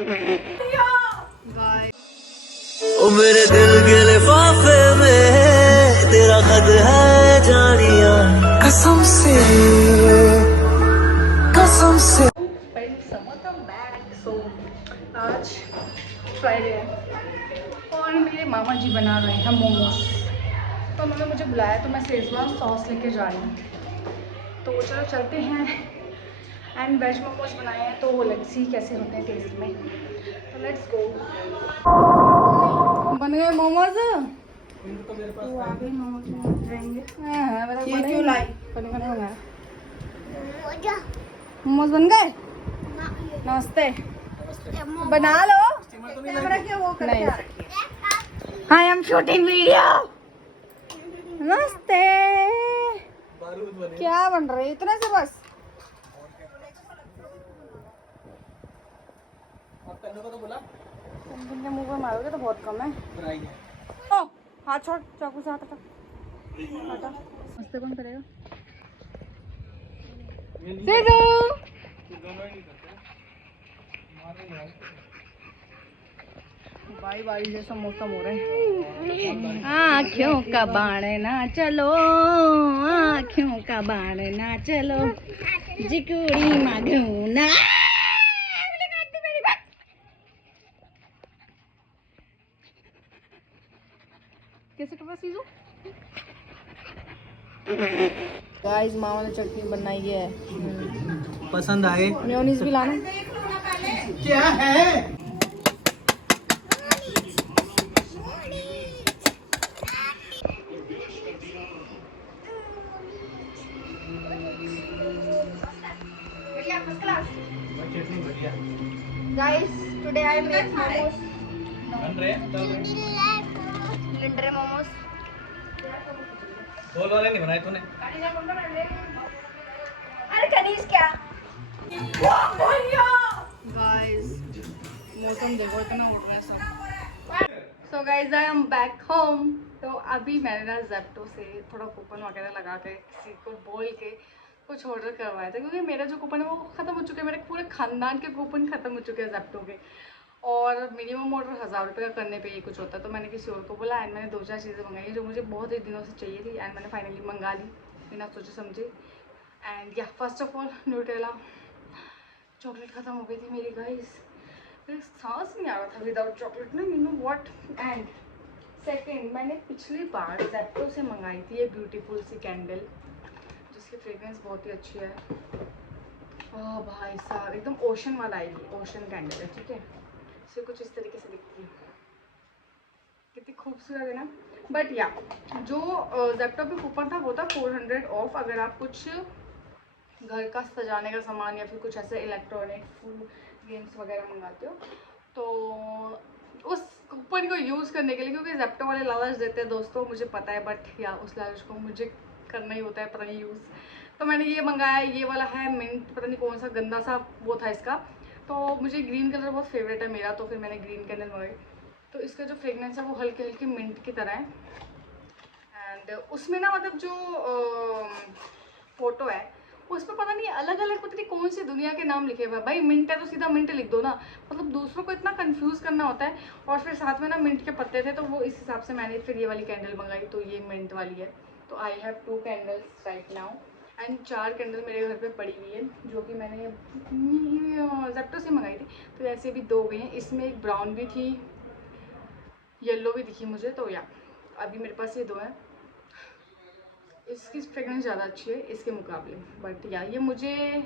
ओ मेरे दिल के लिफाफे में तेरा खत है जानिया कसम से कसम से। सो आज फ्राइडे है और मेरे मामा जी बना रहे हैं मोमोज। तो उन्होंने मुझे बुलाया तो मैं शेजवान सॉस लेके जा रही हूँ। तो चलो चलते हैं। एंड वेज मोमोज बनाए हैं तो लेट्स सी कैसे होते हैं टेस्ट में। तो लेट्स गो। बन गए मोमोज। तो आगे मोमोज रहेंगे। ये क्यों लाई? मोमोज बन गए। नमस्ते। बना लो। कैमरा क्यों वो करके आ रही है? I am shooting video. नमस्ते। क्या बन रहा है इतने से बस? तो बोला मुंह पे मारोगे तो बहुत कम है। ओ, हाथ छोड़, चाकू से हाथ हटा। नमस्ते कौन करेगा? बाई बाई जैसा मौसम हो रहा है। आँखों का बाण ना चलो, आँखों का बाण ना चलो, जिकुड़ी मांगू ना। कैसे कपड़ा सीजू? गाइस मामा ने चटनी बनाई है। पसंद आए मेयोनीज भी लाना। क्या है? Guys, today I made momos. लिंडरे momos. गोल वाले नहीं बनाए तूने? अरे कनीज क्या? Guys, मौसम देखो इतना उड़ रहा है सब। So guys, I am back home. तो अभी मैंने ना ज़ेप्टो से थोड़ा कूपन वगैरह लगा के किसी को बोल के कुछ ऑर्डर करवाया था, क्योंकि मेरा जो कूपन है वो ख़त्म हो चुका है। मेरे पूरे ख़ानदान के कूपन ख़त्म हो चुके हैं ज़ेप्टो के। और मिनिमम ऑर्डर 1000 रुपये का करने पे ये कुछ होता है। तो मैंने किसी और को बोला एंड मैंने 2-4 चीज़ें मंगाई जो मुझे बहुत ही दिनों से चाहिए थी एंड मैंने फाइनली मंगा ली बिना सोचे समझे। एंड या first of all Nutella chocolate ख़त्म हो गई थी मेरी गाइस। मेरे सांस नहीं आ रहा था विदाउट चॉकलेट ना, you know what. And second, मैंने पिछली बार ज़ेप्टो से मंगाई थी ये ब्यूटीफुल सी कैंडल जिसकी फ्रेग्रेंस बहुत ही अच्छी है। ओह भाई साहब, एकदम ओशन वाला आएगी, ओशन कैंडल है, ठीक है। इसे कुछ इस तरीके से दिखती है, कितनी खूबसूरत है ना। बट या जो ज़ेप्टो पे कूपन था वो था 400 ऑफ अगर आप कुछ घर का सजाने का सामान या फिर कुछ ऐसे इलेक्ट्रॉनिक फूड गेम्स वगैरह मंगाते हो तो उस कूपन को यूज़ करने के लिए, क्योंकि ज़ेप्टो वाले लालच देते हैं दोस्तों मुझे पता है, बट या उस लालच को मुझे करना ही होता है पता नहीं यूज़। तो मैंने ये मंगाया, ये वाला है मिंट, पता नहीं कौन सा गंदा सा वो था इसका। तो मुझे ग्रीन कलर बहुत फेवरेट है मेरा, तो फिर मैंने ग्रीन कैंडल मंगाई। तो इसका जो फ्रेगनेंस है वो हल्की हल्की मिंट की तरह है। एंड उसमें ना मतलब जो फोटो है उसमें पता नहीं अलग अलग पता नहीं कौन सी दुनिया के नाम लिखे हुए हैं। भाई मिंट है तो सीधा मिंट लिख दो ना, मतलब दूसरों को इतना कंफ्यूज करना होता है। और फिर साथ में ना मिंट के पत्ते थे तो वो इस हिसाब से मैंने फिर ये वाली कैंडल मंगाई, तो ये मिंट वाली है। तो I have 2 candles right now and 4 candle मेरे घर पे पड़ी हुई है जो कि मैंने ज़ेप्टो से मंगाई थी। तो ऐसे भी 2 गई हैं, इसमें एक ब्राउन भी थी, येलो भी दिखी मुझे। तो या अभी मेरे पास ये 2 हैं। इसकी फ्रेगरेंस ज़्यादा अच्छी है इसके मुकाबले, बट या ये मुझे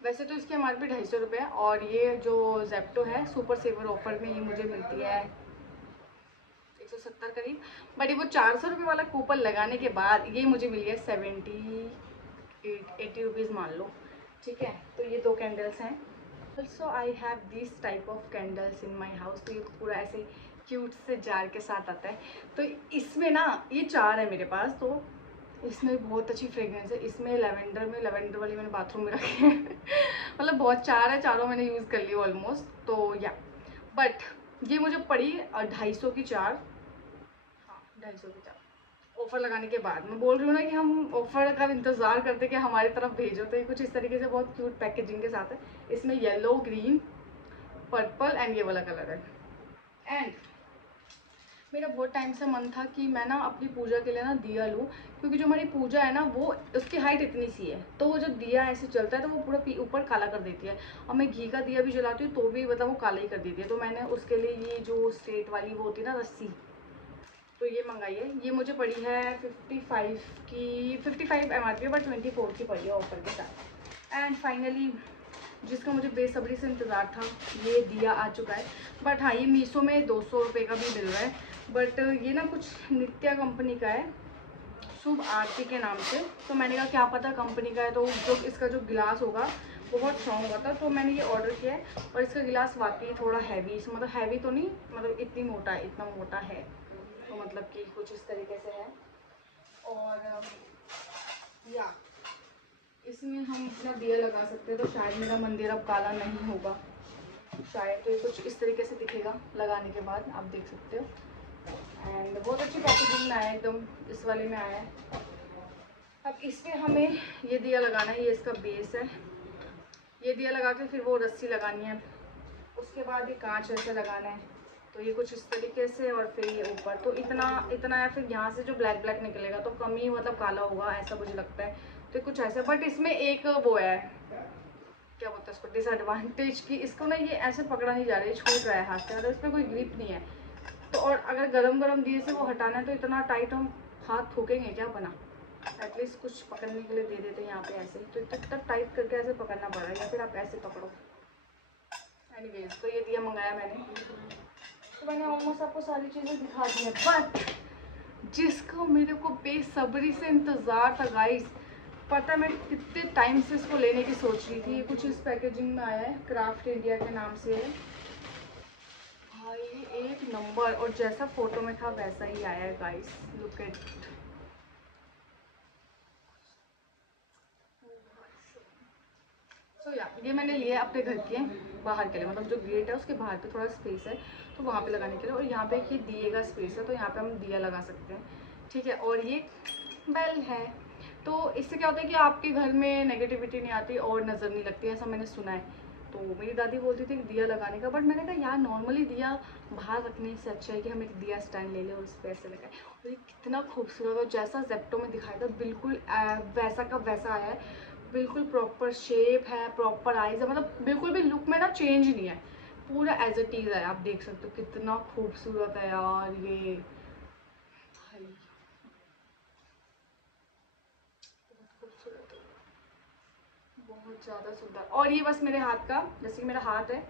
वैसे तो इसकी MRP 250 रुपये है और ये जो ज़ेप्टो है सुपर सेवर ऑफर में ये मुझे मिलती है 170 करीब। बट ये वो 400 रुपये वाला कूपन लगाने के बाद ये मुझे मिली है 80 रुपीज़ मान लो, ठीक है। तो ये 2 कैंडल्स हैं। Also I have this type of candles in my house. तो ये पूरा ऐसे क्यूट से जार के साथ आता है। तो इसमें ना ये 4 है मेरे पास, तो इसमें बहुत अच्छी फ्रेग्रेंस है। इसमें लेवेंडर वाली मैंने बाथरूम में रखी है मतलब बहुत 4 है, चारों मैंने यूज़ कर ली ऑलमोस्ट। तो या बट ये मुझे पड़ी 250 की 4। हाँ 250 की 4 ऑफ़र लगाने के बाद। मैं बोल रही हूँ ना कि हम ऑफ़र का इंतज़ार करते कि हमारी तरफ भेजो। तो ये कुछ इस तरीके से बहुत क्यूट पैकेजिंग के साथ है। इसमें येलो ग्रीन पर्पल एंड ये वाला कलर है। एंड मेरा बहुत टाइम से मन था कि मैं ना अपनी पूजा के लिए ना दिया लूँ, क्योंकि जो हमारी पूजा है ना वो उसकी हाइट इतनी सी है, तो वो जब दिया ऐसे चलता है तो वो पूरा ऊपर काला कर देती है, और मैं घी का दिया भी जलाती हूँ तो भी मतलब वो काला ही कर देती है। तो मैंने उसके लिए ये जो स्ट्रेट वाली वो होती है ना रस्सी, तो ये मंगाई है। ये मुझे पड़ी है 55 की, 55 MRP बट 24 की पड़ी है ऑफर के साथ। एंड फाइनली जिसका मुझे बेसब्री से इंतज़ार था, ये दिया आ चुका है। बट हाँ, ये मीशो में 200 रुपये का भी मिल रहा है, बट ये ना कुछ नित्या कंपनी का है, शुभ आरती के नाम से। तो मैंने कहा क्या पता कंपनी का है तो जो इसका जो गिलास होगा वो बहुत स्ट्रॉन्ग होगा था, तो मैंने ये ऑर्डर किया है। और इसका गिलास वाकई थोड़ा हैवी, मतलब हैवी तो नहीं, मतलब इतनी मोटा है, इतना मोटा है, तो मतलब कि कुछ इस तरीके से है। और या इसमें हम अपना दिया लगा सकते हैं, तो शायद मेरा मंदिर अब काला नहीं होगा शायद। तो ये कुछ इस तरीके से दिखेगा लगाने के बाद, आप देख सकते हो। एंड बहुत अच्छी पैकेजिंग में आया, एकदम इस वाले में आया है। अब इस पर हमें ये दिया लगाना है, ये इसका बेस है। ये दिया लगा के फिर वो रस्सी लगानी है, उसके बाद ये कांच ऐसे लगाना है, तो ये कुछ इस तरीके से। और फिर ये ऊपर तो इतना इतना है, फिर यहाँ से जो ब्लैक ब्लैक निकलेगा तो कम ही मतलब काला होगा ऐसा मुझे लगता है। तो कुछ ऐसे, बट इसमें एक वो है, क्या बोलते हैं उसको, डिसएडवांटेज की इसको ना ये ऐसे पकड़ा नहीं जा रहा है, छूट रहा है हाथ से, मतलब इसमें कोई ग्रिप नहीं है। तो और अगर गरम गरम दिए से वो हटाना है तो इतना टाइट हम हाथ ठोकेंगे क्या बना। एटलीस्ट कुछ पकड़ने के लिए दे देते हैं यहाँ पे ऐसे, तो इतना टाइट करके ऐसे पकड़ना पड़ रहा है, या फिर आप ऐसे पकड़ो। एनीवेज, तो ये दिया मंगाया मैंने, तो मैंने ऑलमोस्ट आपको सारी चीज़ें दिखा दी है। बट जिसको मेरे को बेसब्री से इंतज़ार था गाइस, पता है मैं कितने टाइम से इसको लेने की सोच रही थी। ये कुछ इस पैकेजिंग में आया है, क्राफ्ट इंडिया के नाम से है भाई, एक नंबर। और जैसा फोटो में था वैसा ही आया है गाइस, लुक एट। तो या ये मैंने लिया अपने घर के बाहर के लिए, मतलब जो गेट है उसके बाहर पे थोड़ा स्पेस है तो वहाँ पे लगाने के लिए, और यहाँ पे ये दिए का स्पेस है तो यहाँ पे हम दिया लगा सकते हैं, ठीक है। और ये बेल है, तो इससे क्या होता है कि आपके घर में नेगेटिविटी नहीं आती और नज़र नहीं लगती, ऐसा मैंने सुना है। तो मेरी दादी बोलती थी दिया लगाने का, बट मैंने कहा यार नॉर्मली दिया बाहर रखने से अच्छा है कि हम एक दिया स्टैंड ले लें और उस पर ऐसे लगाएं। और ये कितना खूबसूरत, और जैसा जेप्टो में दिखाया था बिल्कुल वैसा का वैसा आया है, बिल्कुल प्रॉपर शेप है, प्रॉपर आइज है, मतलब बिल्कुल भी लुक में ना चेंज नहीं है, पूरा एज इट इज़ है। आप देख सकते हो कितना खूबसूरत है यार ये भाई, बहुत खूबसूरत है, बहुत ज़्यादा सुंदर। और ये बस मेरे हाथ का, जैसे कि मेरा हाथ है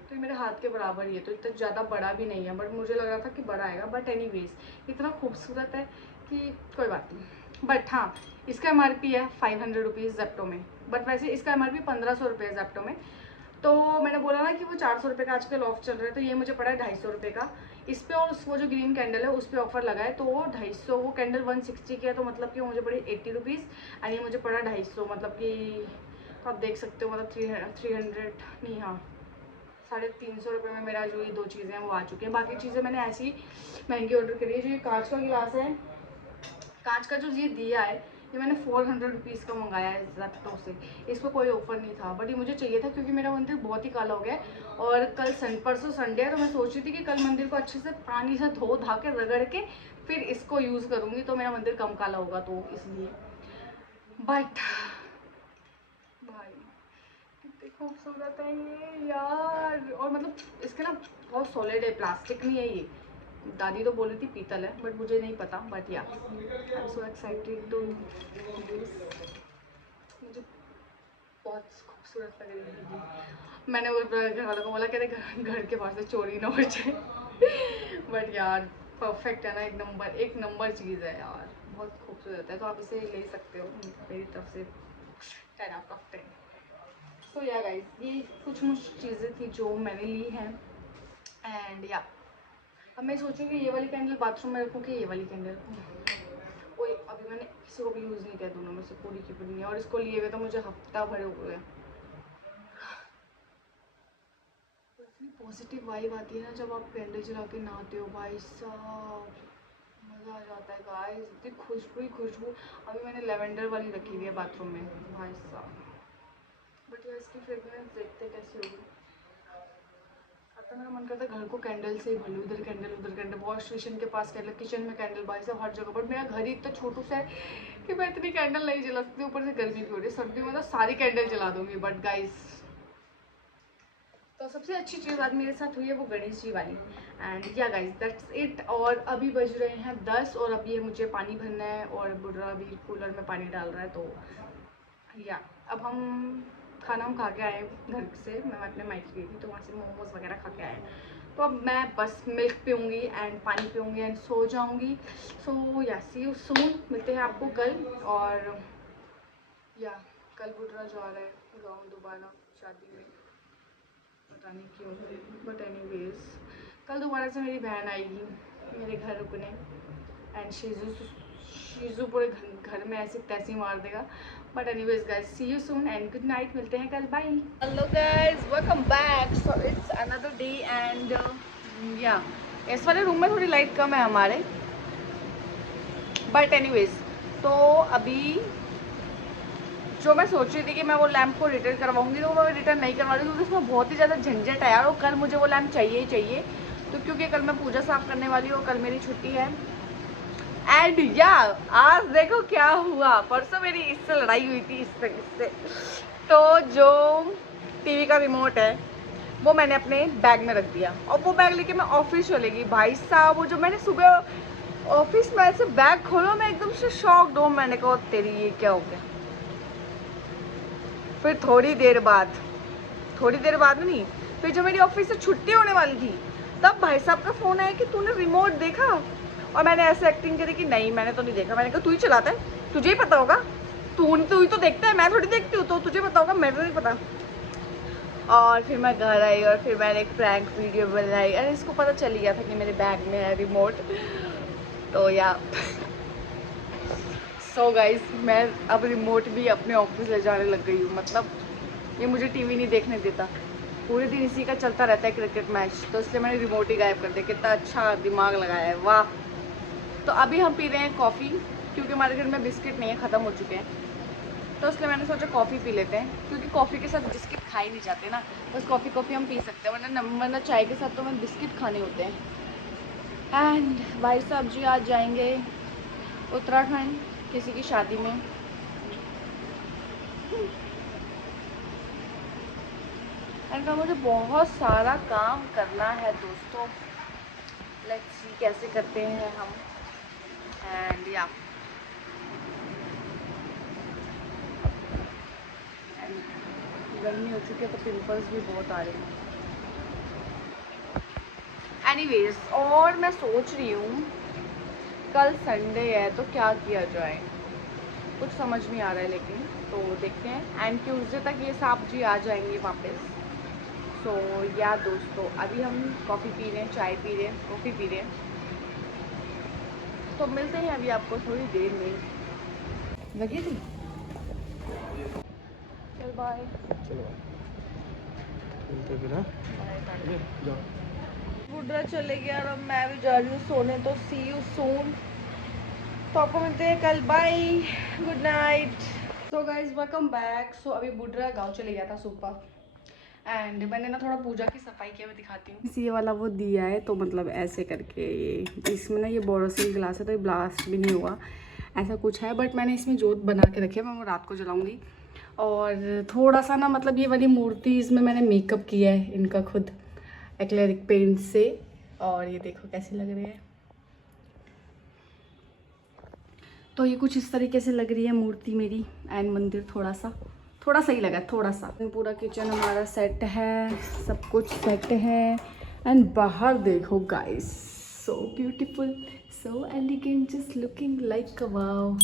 तो ये मेरे हाथ के बराबर ही है, तो इतना ज़्यादा बड़ा भी नहीं है, बट मुझे लग रहा था कि बड़ा आएगा। बट एनीवेज इतना खूबसूरत है कि कोई बात नहीं। बट हाँ, इसका MRP है 500 रुपीज़ जेप्टो में, बट वैसे इसका MRP 1500 रुपये है जेप्टो में। तो मैंने बोला ना कि वो 400 रुपये का आजकल ऑफ चल रहा है, तो ये मुझे पड़ा है 250 रुपये का इस पर। और वो जो ग्रीन कैंडल है उस पर ऑफर लगा है, तो वो 250, वो कैंडल 160 की है, तो मतलब कि वो मुझे पड़ी 80 रुपीज़, और ये मुझे पड़ा 250, मतलब कि तो आप देख सकते हो, मतलब 300 नहीं, हाँ 350 रुपये में मेरा जो ये दो चीज़ें हैं वो आ चुकी हैं। बाकी चीज़ें मैंने ऐसी महंगी ऑर्डर करी है। जो ये कांच का गिलास है, कांच का जो ये दिया है, ये मैंने 400 रुपीज़ का मंगाया है जेप्टो से, इस पर कोई ऑफर नहीं था, बट ये मुझे चाहिए था क्योंकि मेरा मंदिर बहुत ही काला हो गया है। और कल परसों संडे है, तो मैं सोच रही थी कि कल मंदिर को अच्छे से पानी से धो धा के रगड़ के फिर इसको यूज़ करूँगी, तो मेरा मंदिर कम काला होगा, तो इसलिए। बट भाई कितनी खूबसूरत है ये यार, और मतलब इसके ना बहुत सॉलिड है, प्लास्टिक नहीं है ये। दादी तो बोल रही थी पीतल है, बट मुझे नहीं पता। But yeah I am so excited to use, मुझे बहुत खूबसूरत लग रही है। मैंने वो घर वालों को बोला कहते घर के बाहर से चोरी ना हो जाए। बट यार परफेक्ट है ना, एक नंबर चीज़ है यार, बहुत खूबसूरत है, तो आप इसे ले सकते हो मेरी तरफ से 10 आउट ऑफ 10। सो या गाइस, ये कुछ चीज़ें थी जो मैंने ली हैं। एंड या अब मैं सोचूंगी ये वाली कैंडल बाथरूम में रखूँ कि ये वाली कैंडल रखूँ। ओए अभी मैंने किसी को भी यूज़ नहीं किया, दोनों में से पूरी की पूरी नहीं है, और इसको लिए हुए तो मुझे हफ्ता भर हो गया। इतनी पॉजिटिव वाइब आती है ना जब आप कैंडल जला के नहाते हो भाई साहब, मज़ा आ जाता है गाइस, इतनी खुशबू ही खुशबू। अभी मैंने लेवेंडर वाली रखी हुई है बाथरूम में भाई साहब, बट यार इसकी फ्रेगरेंस देखते कैसी होगी। मेरा मन करता है घर को कैंडल से ही भर लूँ, इधर कैंडल उधर कैंडल, वॉश बेसिन के पास कैंडल, किचन में कैंडल, भाई सब हर जगह। बट मेरा घर ही इतना छोटू सा है कि मैं इतनी कैंडल नहीं जला सकती, ऊपर से गर्मी भी हो रही है। सर्दी में तो सारी कैंडल जला दूंगी। बट गाइस, तो सबसे अच्छी चीज़ आज मेरे साथ हुई है वो गणेश जी वाली। एंड या गाइस दैट्स इट। और अभी बज रहे हैं 10 और अभी मुझे पानी भरना है और बुढ़ा अभी कूलर में पानी डाल रहा है। तो या अब हम खाना खा के आए घर से, मैं अपने मायके गई थी तो वहाँ से मोमोज वगैरह खा के आए। तो अब मैं बस मिल्क पीऊँगी एंड पानी पीऊँगी एंड सो जाऊँगी। सो या सी यू सून, मिलते हैं आपको कल। और या कल बुढ़ा जा रहा है गाँव दोबारा शादी में, पता नहीं क्यों। बट एनीवेज कल दोबारा से मेरी बहन आएगी मेरे घर रुकने एंड शीजू पूरे घर में ऐसे तैसी मार देगा। But anyways guys, see you soon and good night, मिलते हैं कल, bye. Hello guys, welcome back. So it's another day and yeah इस वाले रूम में थोड़ी लाइट कम है हमारे। बट एनीवेज तो अभी जो मैं सोच रही थी कि मैं वो लैम्प को रिटर्न करवाऊंगी, तो वो मैं रिटर्न नहीं करवा रही क्योंकि उसमें बहुत ही ज़्यादा झंझट है यार। और कल मुझे वो लैम्प चाहिए ही चाहिए, तो क्योंकि कल मैं पूजा साफ करने वाली हूँ, कल मेरी छुट्टी है। एंड या आज देखो क्या हुआ, परसों मेरी इससे लड़ाई हुई थी इससे। तो जो टीवी का रिमोट है वो मैंने अपने बैग में रख दिया और वो बैग लेके मैं ऑफिस चलेगी। भाई साहब, वो जो मैंने सुबह ऑफिस में ऐसे बैग खोला, मैं एकदम से शॉक्ड हूँ। मैंने कहा तेरी ये क्या हो गया। फिर थोड़ी देर बाद नहीं, फिर जो मेरी ऑफिस से छुट्टी होने वाली थी तब भाई साहब का फ़ोन आया कि तूने रिमोट देखा। और मैंने ऐसे एक्टिंग करी कि नहीं मैंने तो नहीं देखा। मैंने कहा तू ही चलाता है, तुझे ही पता होगा, तू ही तो देखता है, मैं थोड़ी देखती हूँ, तो तुझे पता होगा, मेरे को नहीं पता। और फिर मैं घर आई और फिर मैंने एक प्रैंक वीडियो बनाई। अरे इसको पता चल गया था कि मेरे बैग में है रिमोट। तो या सो गाइस, मैं अब रिमोट भी अपने ऑफिस ले जाने लग गई हूँ। मतलब ये मुझे टीवी नहीं देखने देता, पूरे दिन इसी का चलता रहता है क्रिकेट मैच, तो इसलिए मैंने रिमोट ही गायब कर दिया। कितना अच्छा दिमाग लगाया है, वाह। तो अभी हम पी रहे हैं कॉफ़ी क्योंकि हमारे घर में बिस्किट नहीं है, ख़त्म हो चुके हैं। तो इसलिए मैंने सोचा कॉफ़ी पी लेते हैं, क्योंकि कॉफ़ी के साथ बिस्किट खाए नहीं जाते ना। बस कॉफ़ी हम पी सकते हैं, वरना चाय के साथ तो हमें बिस्किट खाने होते हैं। एंड भाई साहब जी आज जाएंगे उत्तराखंड किसी की शादी में। एंड मुझे बहुत सारा काम करना है दोस्तों, लेट्स सी कैसे करते हैं हम। एंड या गर्मी हो चुकी है तो पिंपल्स भी बहुत आ रहे हैं। एनीवेज, और मैं सोच रही हूँ कल संडे है तो क्या किया जाए, कुछ समझ नहीं आ रहा है, लेकिन तो देखते हैं। एंड ट्यूसडे तक ये साहब जी आ जाएंगे वापस। सो या दोस्तों, अभी हम कॉफ़ी पी रहे हैं, चाय पी रहे हैं, कॉफ़ी पी रहे हैं। तो मिलते हैं अभी आपको थोड़ी देर में। लगी थी, चल बाय। बुढ़ा चले गया और अब मैं भी जा रही हूँ सोने। तो सी यू सून, तो आपको मिलते हैं कल, bye, good night. So guys welcome back. So अभी बुढ़ा गाँव चले गया था सुबह एंड मैंने ना थोड़ा पूजा की सफाई किया, मैं दिखाती हूँ। ये वाला वो दिया है, तो मतलब ऐसे करके ये इसमें ना ये बोरोसिल ग्लास है तो ये ब्लास्ट भी नहीं हुआ, ऐसा कुछ है। बट मैंने इसमें जोत बना के रखी है, मैं वो रात को जलाऊंगी। और थोड़ा सा ना मतलब ये वाली मूर्ति इसमें मैंने मेकअप किया है इनका खुद एक्रेलिक पेंट से, और ये देखो कैसी लग रही है। तो ये कुछ इस तरीके से लग रही है मूर्ति मेरी। एंड मंदिर थोड़ा सा ही लगा, थोड़ा सा। पूरा किचन हमारा सेट है, सब कुछ सेट है। एंड बाहर देखो guys, so beautiful, so elegant, just looking like wow.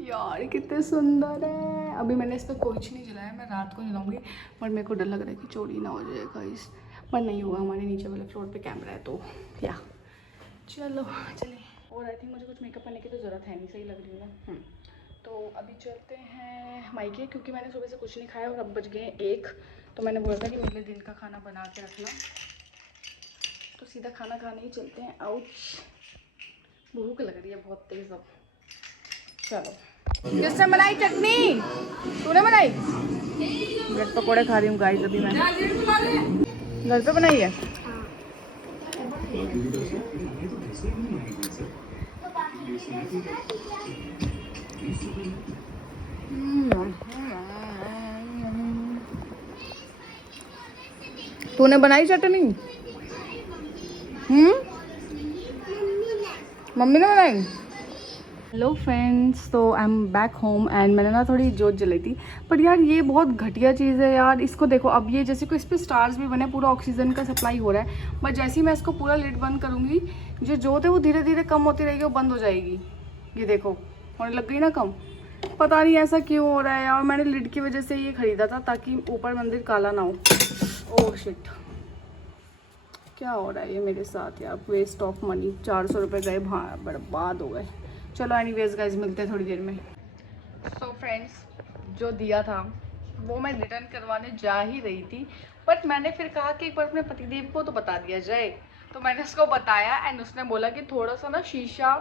यार कितने सुंदर है। अभी मैंने इस पर कुछ नहीं जलाया, मैं रात को जलाऊंगी। पर मेरे को डर लग रहा है कि चोरी ना हो जाए गाइस, पर नहीं हुआ, हमारे नीचे वाले फ्लोर पे कैमरा है। तो या चलो चले। और आई थिंक मुझे कुछ मेकअप करने की तो ज़रूरत है नहीं, सही लग रही है ना। तो अभी चलते हैं मायके, क्योंकि मैंने सुबह से कुछ नहीं खाया और अब बज गए 1। तो मैंने बोला था कि मेरे दिन का खाना बना के रखना, तो सीधा खाना खाने ही चलते हैं। आउच, भूख लग रही है बहुत तेज़ अब। चलो, किसने बनाई चटनी? तूने बनाई? ब्रेड पकौड़े खा रही हूँ गाइस अभी मैं। घर पे बनाई है? तूने बनाई चटनी? मम्मी ने बनाई? हेलो फ्रेंड्स, तो I am back home and मैंने ना थोड़ी जोत जलाई थी, पर यार ये बहुत घटिया चीज़ है यार। इसको देखो, अब ये जैसे कोई इस पर स्टार्स भी बने, पूरा ऑक्सीजन का सप्लाई हो रहा है, बट जैसे ही मैं इसको पूरा लिड बंद करूँगी, जो जोत है वो धीरे धीरे कम होती रहेगी, वो बंद हो जाएगी। ये देखो होने लग गई ना कम। पता नहीं ऐसा क्यों हो रहा है यार। मैंने लिड की वजह से ये ख़रीदा था ताकि ऊपर मंदिर काला ना हो। ओह शिट, क्या हो रहा है ये मेरे साथ यार। वेस्ट ऑफ मनी, 400 रुपये गए, बर्बाद हो गए। चलो एनीवेज गाइस, मिलते हैं थोड़ी देर में। सो फ्रेंड्स, जो दिया था वो मैं रिटर्न करवाने जा ही रही थी, बट मैंने फिर कहा कि एक बार अपने पतिदेव को तो बता दिया जाए। तो मैंने उसको बताया एंड उसने बोला कि थोड़ा सा ना शीशा,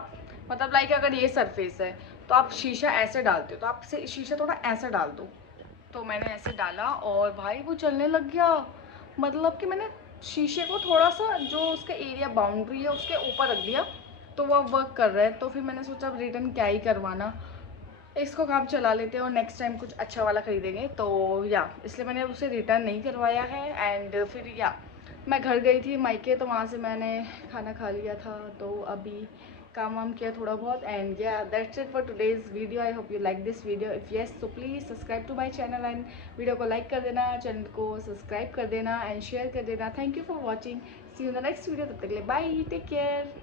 मतलब लाइक अगर ये सरफेस है तो आप शीशा ऐसे डालते हो, तो आप शीशा थोड़ा ऐसा डाल दो। तो मैंने ऐसे डाला और भाई वो चलने लग गया। मतलब कि मैंने शीशे को थोड़ा सा जो उसका एरिया बाउंड्री है उसके ऊपर रख दिया, तो वो वर्क कर रहा है। तो फिर मैंने सोचा रिटर्न क्या ही करवाना, इसको काम चला लेते हैं और नेक्स्ट टाइम कुछ अच्छा वाला खरीदेंगे। तो या इसलिए मैंने उसे रिटर्न नहीं करवाया है। एंड फिर या मैं घर गई थी मायके, तो वहाँ से मैंने खाना खा लिया था, तो अभी काम वाम किया थोड़ा बहुत। एंड या that's it for today's video. I hope you like this video. If yes तो please subscribe to my channel and video को लाइक कर देना, चैनल को सब्सक्राइब कर देना एंड शेयर कर देना। Thank you for watching, see you in the next video. तब तक के लिए बाय, टेक केयर।